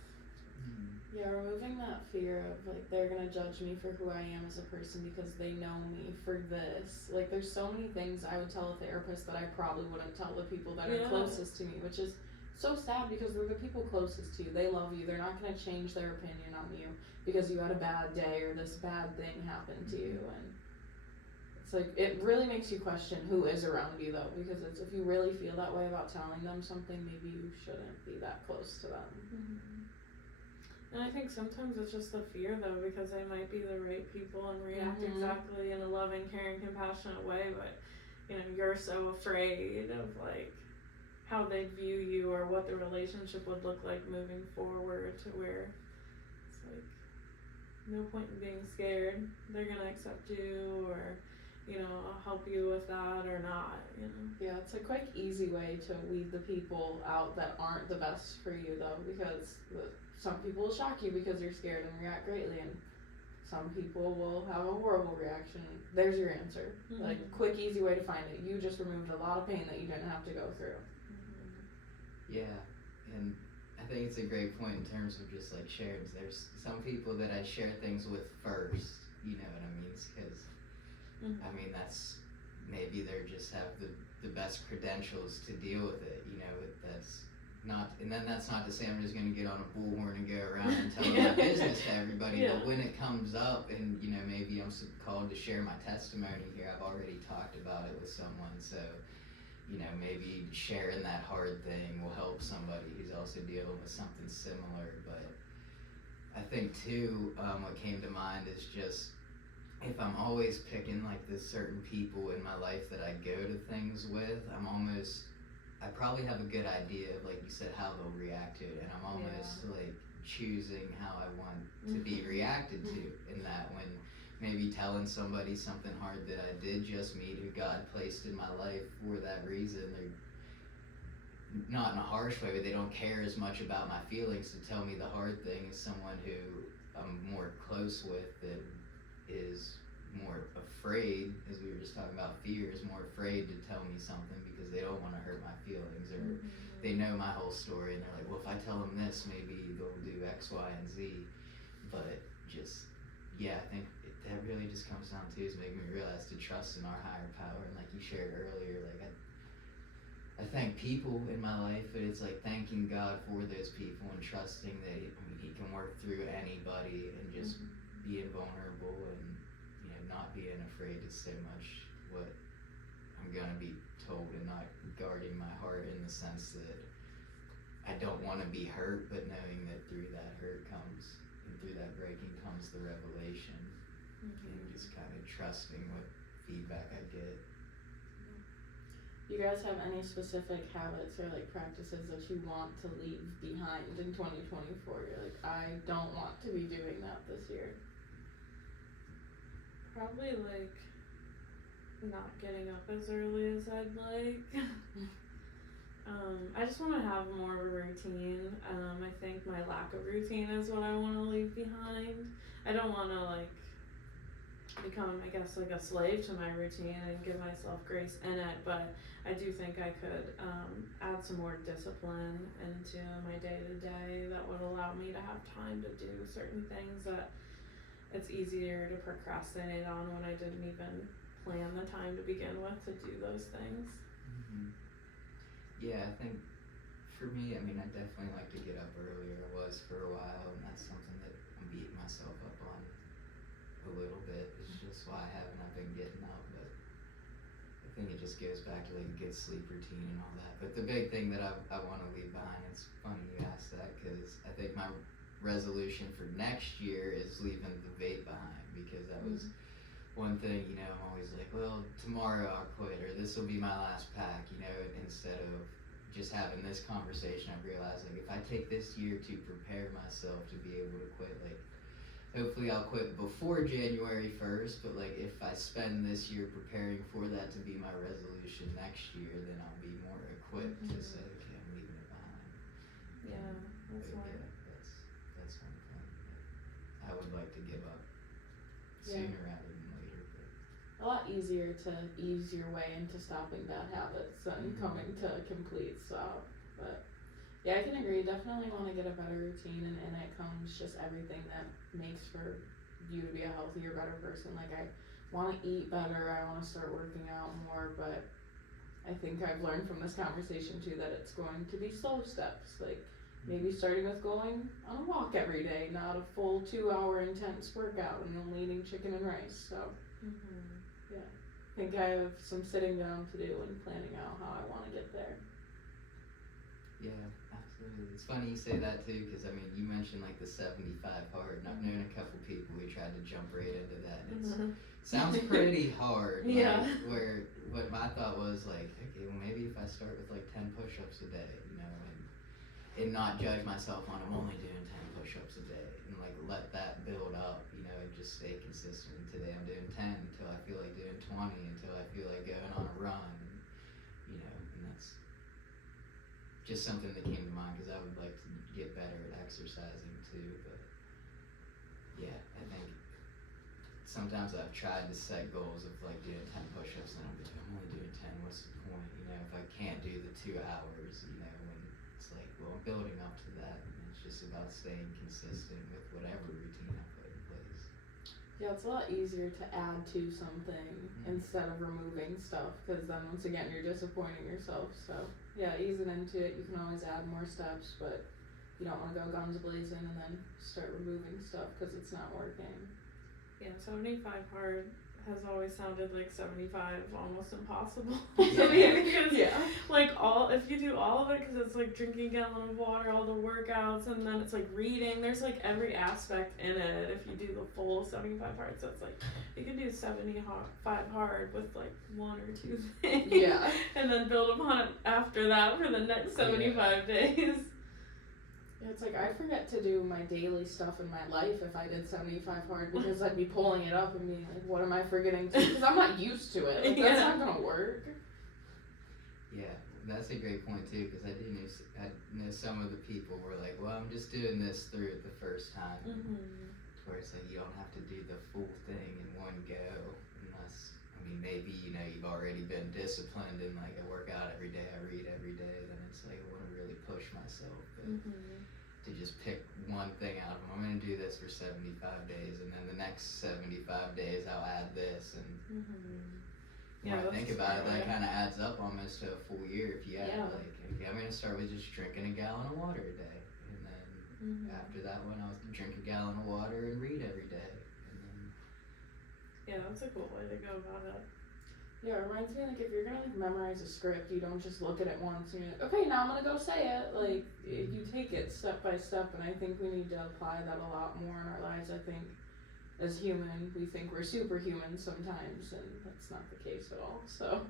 Yeah, removing that fear of like they're gonna judge me for who I am as a person because they know me for this. Like there's so many things I would tell a therapist that I probably wouldn't tell the people that are closest to me, which is so sad because they're the people closest to you. They love you. They're not gonna change their opinion on you because you had a bad day or this bad thing happened to you. And it's like it really makes you question who is around you though, because it's if you really feel that way about telling them something, maybe you shouldn't be that close to them. Mm-hmm. And I think sometimes it's just the fear though, because they might be the right people and react exactly in a loving, caring, compassionate way, but you're so afraid of like how they'd view you or what the relationship would look like moving forward, to where it's like no point in being scared. They're gonna accept you or help you with that or not. Yeah, it's a quick, easy way to weed the people out that aren't the best for you though, because some people will shock you because they're scared and react greatly, and some people will have a horrible reaction. There's your answer. Like, quick, easy way to find it. You just removed a lot of pain that you didn't have to go through. Yeah, and I think it's a great point in terms of just like sharing. There's some people that I share things with first, you know what I mean? Because, I mean, that's, maybe they just have the best credentials to deal with it, that's not, and then that's not to say I'm just gonna get on a bullhorn and go around and tell my business to everybody, but when it comes up and, maybe I'm called to share my testimony here, I've already talked about it with someone, so, maybe sharing that hard thing will help somebody who's also dealing with something similar. But I think too, what came to mind is just, if I'm always picking like the certain people in my life that I go to things with, I probably have a good idea of, like you said, how they'll react to it, and I'm almost like choosing how I want to be reacted to, in that when maybe telling somebody something hard that I did just meet, who God placed in my life for that reason, they're not in a harsh way, but they don't care as much about my feelings to tell me the hard thing as someone who I'm more close with that is more afraid, as we were just talking about, fear is more afraid to tell me something because they don't want to hurt my feelings, or they know my whole story and they're like, well, if I tell them this, maybe they'll do X, Y, and Z. But just, I think that really just comes down to is making me realize to trust in our higher power. And like you shared earlier, like I thank people in my life, but it's like thanking God for those people and trusting that He can work through anybody, and just being vulnerable and not being afraid to say much what I'm gonna be told, and not guarding my heart in the sense that I don't want to be hurt, but knowing that through that hurt comes, and through that breaking comes the revelation, and just kind of trusting what feedback I get. You guys have any specific habits or like practices that you want to leave behind in 2024? You're like, I don't want to be doing that this year. Probably like not getting up as early as I'd like. I just want to have more of a routine. I think my lack of routine is what I want to leave behind. I don't want to like become, I guess, like a slave to my routine and give myself grace in it, but I do think I could add some more discipline into my day-to-day that would allow me to have time to do certain things that it's easier to procrastinate on when I didn't even plan the time to begin with to do those things. Yeah, I think for me, I mean, I definitely like to get up earlier. I was for a while, and that's something that I'm beating myself up on a little bit. It's just why I've been getting up, but I think it just goes back to like a good sleep routine and all that. But the big thing that I want to leave behind, it's funny you asked that, because I think my resolution for next year is leaving the vape behind, because that was one thing, I'm always like, well, tomorrow I'll quit, or this will be my last pack, instead of just having this conversation, I've realized, like, if I take this year to prepare myself to be able to quit, like, hopefully I'll quit before January 1st, but like, if I spend this year preparing for that to be my resolution next year, then I'll be more equipped to say, okay, I'm leaving it behind. Yeah, that's But smart. that's one thing that I would like to give up sooner rather than later. But A lot easier to ease your way into stopping bad habits than coming to a complete stop. But yeah, I can agree. Definitely want to get a better routine, and in it comes just everything that makes for you to be a healthier, better person. Like I want to eat better. I want to start working out more, but I think I've learned from this conversation too that it's going to be slow steps. Like maybe starting with going on a walk every day, not a full 2-hour intense workout and only eating chicken and rice. So I think I have some sitting down to do and planning out how I want to get there. Yeah, absolutely. It's funny you say that too, because I mean, you mentioned like the 75 hard, and I've known a couple people who tried to jump right into that. And sounds pretty hard. Yeah. Like, where what my thought was like, okay, well maybe if I start with like 10 push-ups a day, you know, and not judge myself on I'm only doing 10 push-ups a day, and like let that build up, you know, and just stay consistent. Today I'm doing 10 until I feel like doing 20, until I feel like going on a run, you know, and that's just something that came to mind because I would like to get better at exercising too. But yeah, I think sometimes I've tried to set goals of like doing 10 push-ups and I'm only doing 10, what's the point, you know, if I can't do the 2 hours, you know, when it's like, well, I'm building up to that, and it's just about staying consistent with whatever routine I put in place. Yeah, it's a lot easier to add to something instead of removing stuff, because then once again you're disappointing yourself. So yeah, easing into it, you can always add more steps, but you don't want to go guns blazing and then start removing stuff because it's not working. Yeah, 75 hard has always sounded like 75 almost impossible to me, because like if you do all of it, because it's like drinking a gallon of water, all the workouts, and then it's like reading, there's like every aspect in it if you do the full 75 hard. So it's like you can do 75 hard with like 1 or 2 things, and then build upon it after that for the next 75 days. Yeah, it's like I forget to do my daily stuff in my life if I did 75 hard, because I'd be pulling it up and being like, what am I forgetting to? Because I'm not used to it. Like, that's not going to work. Yeah, that's a great point too, because I know some of the people were like, well, I'm just doing this through it the first time. Where it's like you don't have to do the full thing in one go unless, I mean, maybe, you know, you've already been disciplined and like I work out every day, I read every day, then it's like I want to really push myself. But to just pick one thing out of them, I'm going to do this for 75 days, and then the next 75 days I'll add this, and when I think about it, that kind of adds up almost to a full year if you add like, okay, I'm going to start with just drinking a gallon of water a day, and then after that one I'll drink a gallon of water and read every day, and then that's a cool way to go about it. Yeah, it reminds me, like, if you're gonna like memorize a script, you don't just look at it once and you're like, okay, now I'm gonna go say it. Like, you take it step by step, and I think we need to apply that a lot more in our lives. I think as human, we think we're superhuman sometimes, and that's not the case at all. So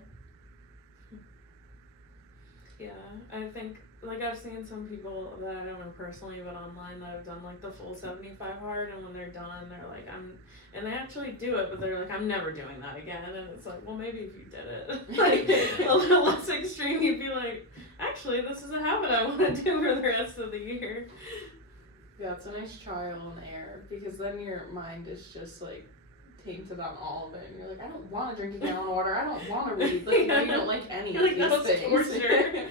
yeah, I think, like, I've seen some people that I don't know personally, but online, that have done like the full 75 hard, and when they're done, they're like, and they actually do it, but they're like, I'm never doing that again. And it's like, well, maybe if you did it like a little less extreme, you'd be like, actually, this is a habit I want to do for the rest of the year. Yeah, it's a nice trial and error, because then your mind is just like tainted on all of it, and you're like, I don't want to drink a gallon of water, I don't want to read, like, no, you don't like any of these things. Torture.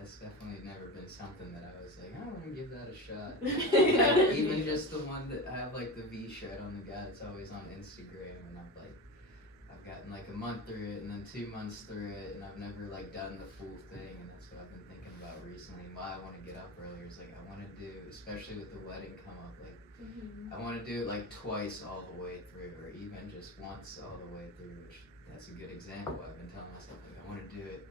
That's definitely never been something that I was like, I want to give that a shot. Even just the one that I have, like the V shirt on the guy that's always on Instagram, and I've gotten like a month through it and then 2 months through it, and I've never like done the full thing, and that's what I've been thinking about recently. Why I want to get up earlier is like I want to do, especially with the wedding come up, like I want to do it like twice all the way through, or even just once all the way through, which that's a good example. I've been telling myself like I want to do it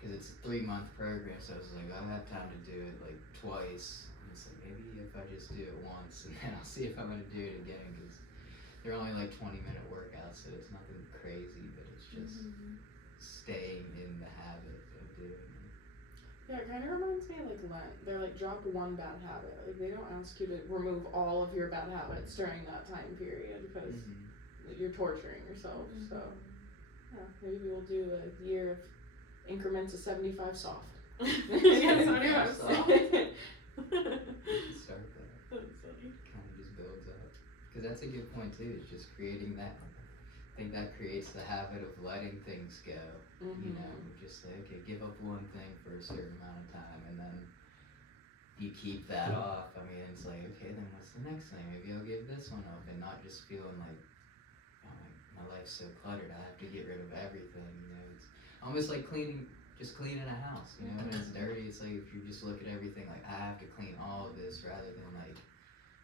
because it's a 3-month program, so I was like, I'll have time to do it like twice. And it's like, maybe if I just do it once, and then I'll see if I'm going to do it again, because they're only like 20-minute workouts, so it's nothing crazy, but it's just staying in the habit of doing it. Yeah, it kind of reminds me of like Lent. They're like, drop one bad habit. Like, they don't ask you to remove all of your bad habits during that time period, because you're torturing yourself. So yeah, maybe we'll do a year of increments of 75 soft. Yeah, 75 soft. Start there. That's funny. Kind of just builds up. Because that's a good point too, is just creating that think that creates the habit of letting things go. You know, just say, okay, give up one thing for a certain amount of time, and then you keep that off. I mean, it's like, okay, then what's the next thing? Maybe I'll give this one up, and not just feeling like, oh, my life's so cluttered, I have to get rid of everything. You know, it's almost like cleaning a house. You know, when it's dirty, it's like if you just look at everything like, I have to clean all of this, rather than like,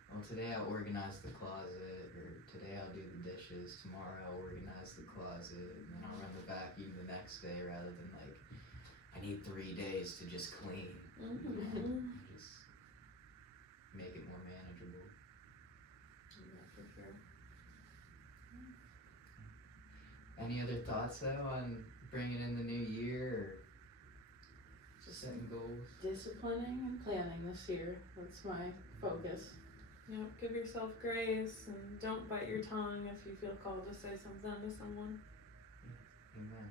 well, today I'll organize the closet, or today I'll do the dishes, tomorrow I'll organize the closet, and then I'll run the vacuum the next day, rather than like, I need 3 days to just clean. You know? Just make it more manageable. Yeah, for sure. Any other thoughts though on bringing in the new year, or just setting goals? Disciplining and planning this year. That's my focus. Yep, give yourself grace and don't bite your tongue if you feel called to say something to someone. Amen.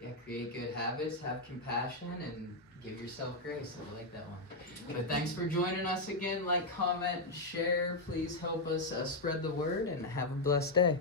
Yeah, create good habits, have compassion, and give yourself grace. I like that one. But thanks for joining us again. Like, comment, share. Please help us spread the word, and have a blessed day.